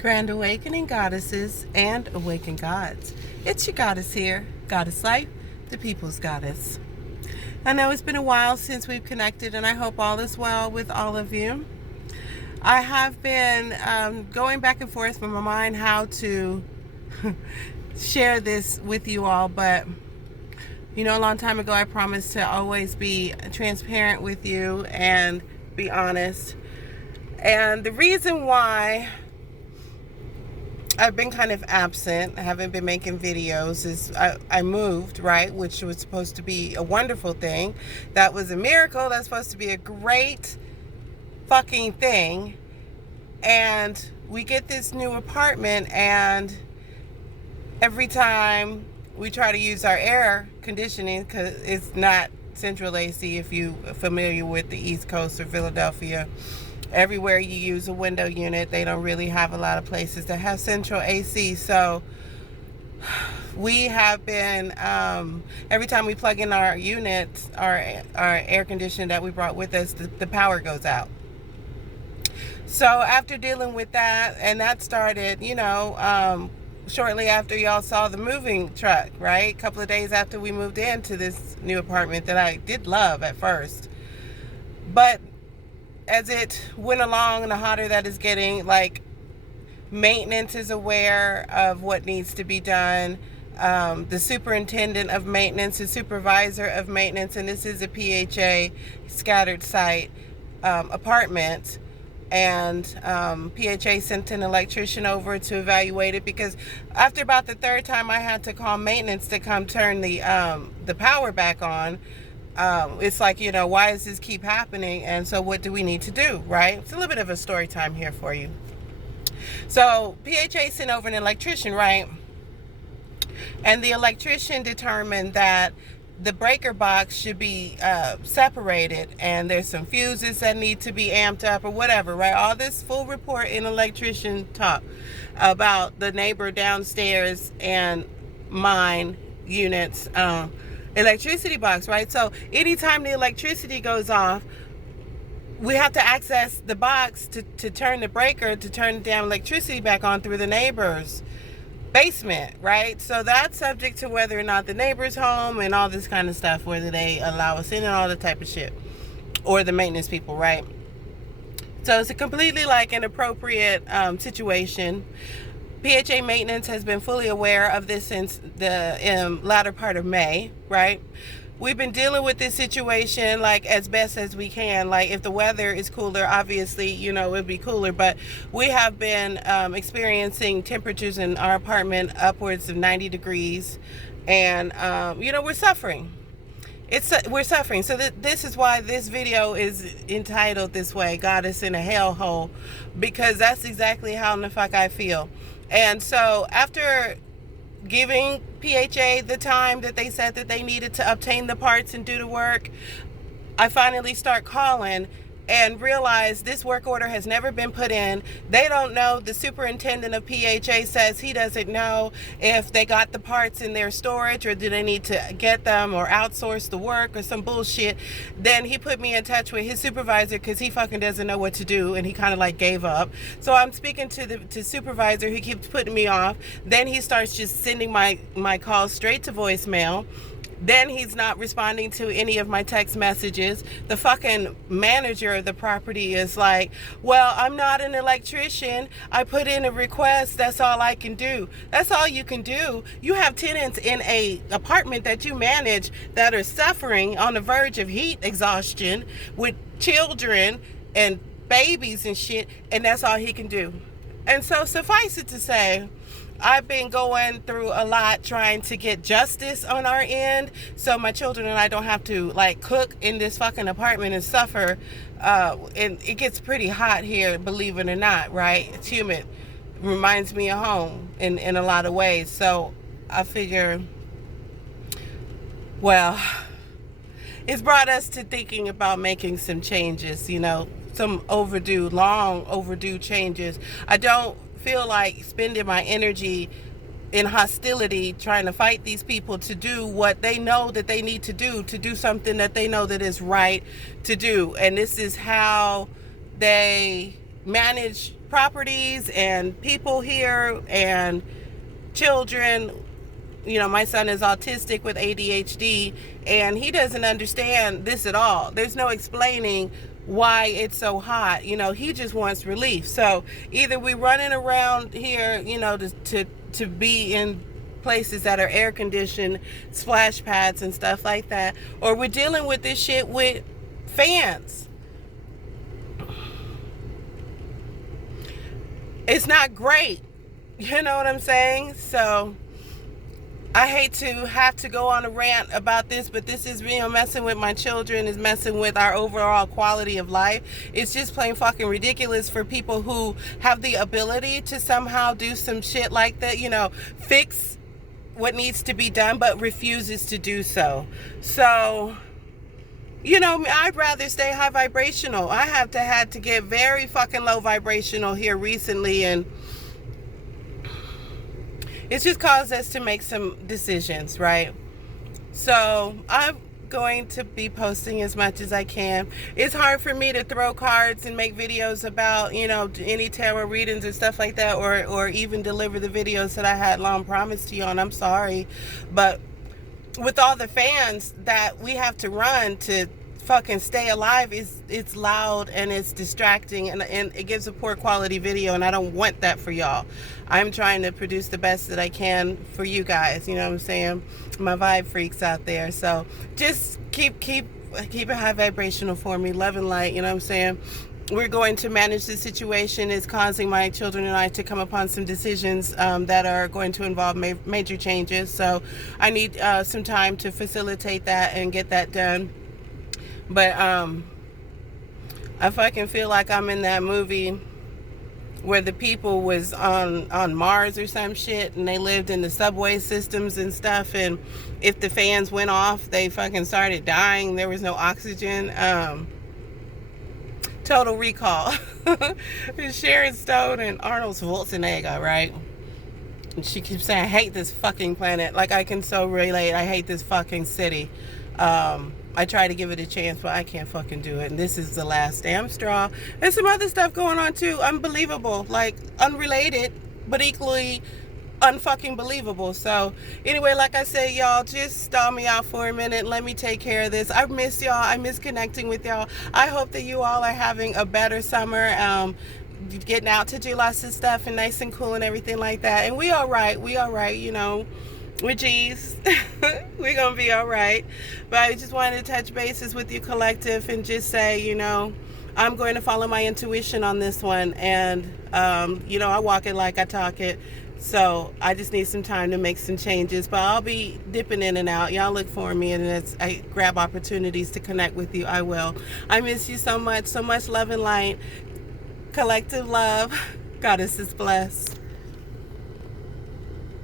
Grand Awakening Goddesses and Awakened Gods. It's your goddess here, Goddess Life, the People's Goddess. I know it's been a while since we've connected, and I hope all is well with all of you. I have been going back and forth in my mind how to share this with you all, but you know, a long time ago I promised to always be transparent with you and be honest. And the reason why I've been kind of absent, I haven't been making videos, is I moved, right, which was supposed to be a wonderful thing. That was a miracle. That's supposed to be a great fucking thing. And we get this new apartment, and every time we try to use our air conditioning, because it's not central AC, if you're familiar with the East Coast or Philadelphia, everywhere you use a window unit, they don't really have a lot of places that have central AC. So we have been, every time we plug in our units, our air conditioner that we brought with us, the power goes out. So after dealing with that, and that started, you know, shortly after y'all saw the moving truck, right? A couple of days after we moved into this new apartment that I did love at first. But as it went along, and the hotter that is getting, like, maintenance is aware of what needs to be done. The superintendent of maintenance, the supervisor of maintenance, and this is a PHA scattered site apartment. And PHA sent an electrician over to evaluate it, because after about the third time I had to call maintenance to come turn the power back on. It's like, you know, why does this keep happening? And so what do we need to do, right? It's a little bit of a story time here for you. So PHA sent over an electrician, right? And the electrician determined that the breaker box should be separated, and there's some fuses that need to be amped up or whatever, right? All this full report in electrician talk about the neighbor downstairs and mine units electricity box, right? So anytime the electricity goes off, we have to access the box to turn the breaker, to turn the damn electricity back on through the neighbor's basement, right? So that's subject to whether or not the neighbor's home and all this kind of stuff, whether they allow us in and all the type of shit, or the maintenance people, right? So it's a completely like inappropriate situation. PHA maintenance has been fully aware of this since the latter part of May, right? We've been dealing with this situation like as best as we can. Like, if the weather is cooler, obviously, you know, it'd be cooler, but we have been experiencing temperatures in our apartment upwards of 90 degrees, and you know, we're suffering. We're suffering. So this is why this video is entitled this way, Goddess in a Hellhole, because that's exactly how the fuck I feel. And so after giving PHA the time that they said that they needed to obtain the parts and do the work, I finally start calling and realize this work order has never been put in. They don't know. The superintendent of PHA says he doesn't know if they got the parts in their storage, or do they need to get them or outsource the work or some bullshit. Then he put me in touch with his supervisor, because he fucking doesn't know what to do, and he kind of like gave up. So I'm speaking to the supervisor, who keeps putting me off. Then he starts just sending my calls straight to voicemail. Then he's not responding to any of my text messages. The fucking manager of the property is like, well, I'm not an electrician. I put in a request. That's all I can do. That's all you can do. You have tenants in a apartment that you manage that are suffering on the verge of heat exhaustion with children and babies and shit, and that's all he can do. And so suffice it to say, I've been going through a lot trying to get justice on our end, so my children and I don't have to like cook in this fucking apartment and suffer. And it gets pretty hot here, believe it or not, right? It's humid. Reminds me of home in a lot of ways. So I figure, well, it's brought us to thinking about making some changes, you know, some long overdue changes. I don't feel like spending my energy in hostility trying to fight these people to do what they know that they need to do something that they know that is right to do. And this is how they manage properties and people here and children. You know, my son is autistic with ADHD, and he doesn't understand this at all. There's no explaining why it's so hot. You know, he just wants relief. So either we running around here, you know, to be in places that are air conditioned, splash pads and stuff like that, or we're dealing with this shit with fans. It's not great. You know what I'm saying? So I hate to have to go on a rant about this, but this is, you know, messing with my children, is messing with our overall quality of life. It's just plain fucking ridiculous for people who have the ability to somehow do some shit like that, you know, fix what needs to be done, but refuses to do so. So, you know, I'd rather stay high vibrational. I have had to get very fucking low vibrational here recently, and it's just caused us to make some decisions, right? So I'm going to be posting as much as I can. It's hard for me to throw cards and make videos about, you know, any tarot readings or stuff like that, or even deliver the videos that I had long promised to you, and I'm sorry. But with all the fans that we have to run to fucking stay alive, it's loud and it's distracting, and it gives a poor quality video, and I don't want that for y'all. I'm trying to produce the best that I can for you guys, you know what I'm saying? My vibe freaks out there. So just keep it high vibrational for me, love and light, you know what I'm saying? We're going to manage the situation. It's causing my children and I to come upon some decisions that are going to involve major changes. So I need some time to facilitate that and get that done. But I fucking feel like I'm in that movie where the people was on Mars or some shit, and they lived in the subway systems and stuff, and if the fans went off, they fucking started dying. There was no oxygen. Total Recall. Sharon Stone and Arnold Schwarzenegger, right? And she keeps saying, I hate this fucking planet. Like, I can so relate. I hate this fucking city. I try to give it a chance, but I can't fucking do it. And this is the last damn straw. There's some other stuff going on too. Unbelievable. Like, unrelated, but equally unfucking believable. So anyway, like I said, y'all, just stall me out for a minute. Let me take care of this. I miss y'all. I miss connecting with y'all. I hope that you all are having a better summer. Getting out to do lots of stuff and nice and cool and everything like that. And we all right, you know. We're G's. We're gonna be all right. But I just wanted to touch bases with you, collective, and just say, you know, I'm going to follow my intuition on this one. And, you know, I walk it like I talk it. So I just need some time to make some changes. But I'll be dipping in and out. Y'all look for me, and as I grab opportunities to connect with you, I will. I miss you so much. So much love and light. Collective love. Goddess is blessed.